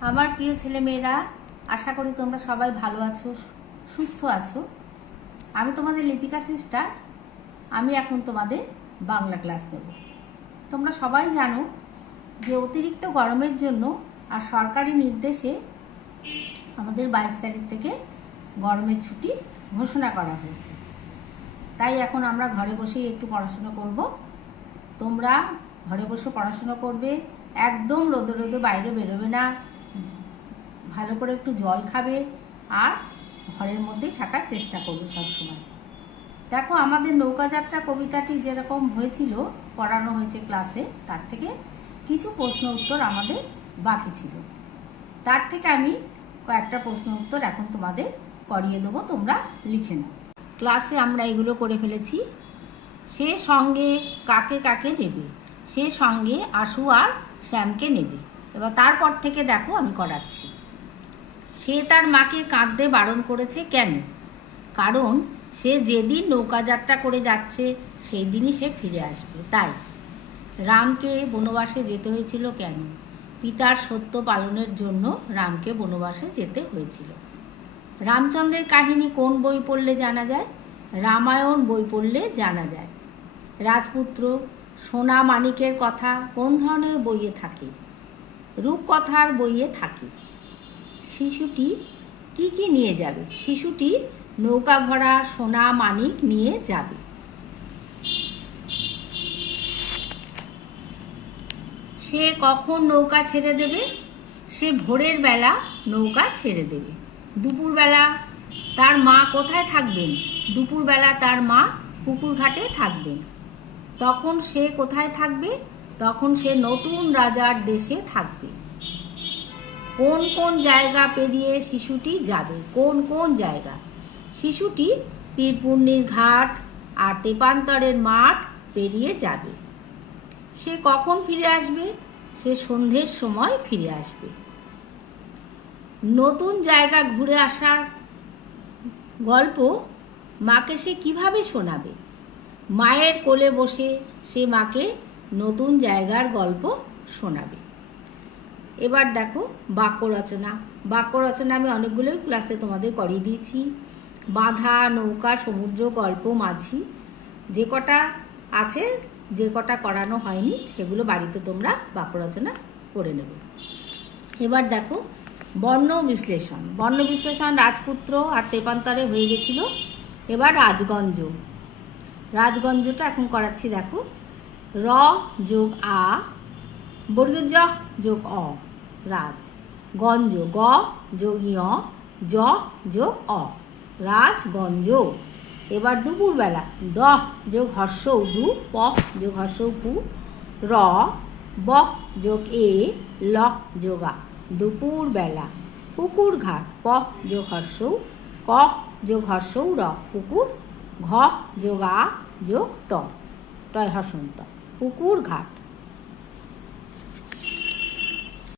আমার প্রিয় ছেলেমেয়েরা, আশা করি তোমরা সবাই ভালো আছো, সুস্থ আছো। আমি তোমাদের লিপিকা সিস্টার। আমি এখন তোমাদের বাংলা ক্লাস নেব। তোমরা সবাই জানো যে অতিরিক্ত গরমের জন্য আর সরকারি নির্দেশে আমাদের 22 তারিখ থেকে গরমের ছুটি ঘোষণা করা হয়েছে। তাই এখন আমরা ঘরে বসেই একটু পড়াশোনা করব। তোমরা ঘরে বসে পড়াশোনা করবে, একদম রোদে রোদে বাইরে বেরোবে না, ভালো করে একটু জল খাবে আর ঘরের মধ্যেই থাকার চেষ্টা করবে সবসময়। দেখো, আমাদের নৌকাযাত্রা কবিতাটি যেরকম হয়েছিল, পড়ানো হয়েছে ক্লাসে, তার থেকে কিছু প্রশ্ন উত্তর আমাদের বাকি ছিল। তার থেকে আমি কয়েকটা প্রশ্ন উত্তর এখন তোমাদের করিয়ে দেবো, তোমরা লিখে নাও। ক্লাসে আমরা এগুলো করে ফেলেছি। সে সঙ্গে কাকে কাকে নেবে, সে সঙ্গে আশু আর শ্যামকে নেবে। এবার তারপর থেকে দেখো আমি করাচ্ছি। সে তার মাকে কাঁদতে বারণ করেছে কেন? কারণ সে যেদিন নৌকাযাত্রা করে যাচ্ছে সেই দিনই সে ফিরে আসবে, তাই। রামকে বনবাসে যেতে হয়েছিল কেন? পিতার সত্য পালনের জন্য রামকে বনবাসে যেতে হয়েছিল। রামচন্দ্রের কাহিনী কোন বই পড়লে জানা যায়? রামায়ণ বই পড়লে জানা যায়। রাজপুত্র সোনা মানিকের কথা কোন ধরনের বইয়ে থাকে? রূপকথার বইয়ে থাকে। শিশুটি কি কি নিয়ে যাবে? শিশুটি নৌকা ভরা সোনা মানিক নিয়ে যাবে। সে কখন নৌকা ছেড়ে দেবে? সে ভোরের বেলা নৌকা ছেড়ে দেবে। দুপুরবেলা তার মা কোথায় থাকবেন? দুপুরবেলা তার মা পুকুর ঘাটে থাকবেন। তখন সে কোথায় থাকবে? তখন সে নতুন রাজার দেশে থাকবে। কোন কোন জায়গা পেরিয়ে শিশুটি যাবে? কোন কোন জায়গা? শিশুটি তীরপুর্ণির ঘাট আর তেপান্তরের মাঠ পেরিয়ে যাবে। সে কখন ফিরে আসবে? সে সন্ধ্যের সময় ফিরে আসবে। নতুন জায়গা ঘুরে আসার গল্প মাকে সে কিভাবে শোনাবে? মায়ের কোলে বসে সে মাকে নতুন জায়গার গল্প শোনাবে। এবার দেখো বাক্য রচনা। বাক্য রচনা আমি অনেকগুলোই ক্লাসে তোমাদের করিয়ে দিয়েছি। বাঁধা, নৌকা, সমুদ্র, গল্প, মাঝি, যে কটা আছে, যে কটা করানো হয়নি সেগুলো বাড়িতে তোমরা বাক্য রচনা করে নেবে। এবার দেখো বর্ণ বিশ্লেষণ। বর্ণ বিশ্লেষণ রাজপুত্র আর তেপান্তরে হয়ে গেছিল। এবার রাজগঞ্জ। রাজগঞ্জটা এখন করাচ্ছি। দেখো, র যোগ আ বর্গীয় জ যোগ অ, রাজ। গঞ্জ, গ যোগ ঞ, জ যোগ অ, রাজগঞ্জ। এবার দুপুরবেলা, দ যোগ হর্ষ দু, প যোগ হর্ষ পু, র ব যোগ এ, ল যোগ আ, দুপুরবেলা। পুকুর ঘাট, প যোগ হর্ষ, ক যোগ হর্ষ র, পুকুর, ঘ যোগ আ যোগ ট, টয় হসন্ত, পুকুর ঘাট।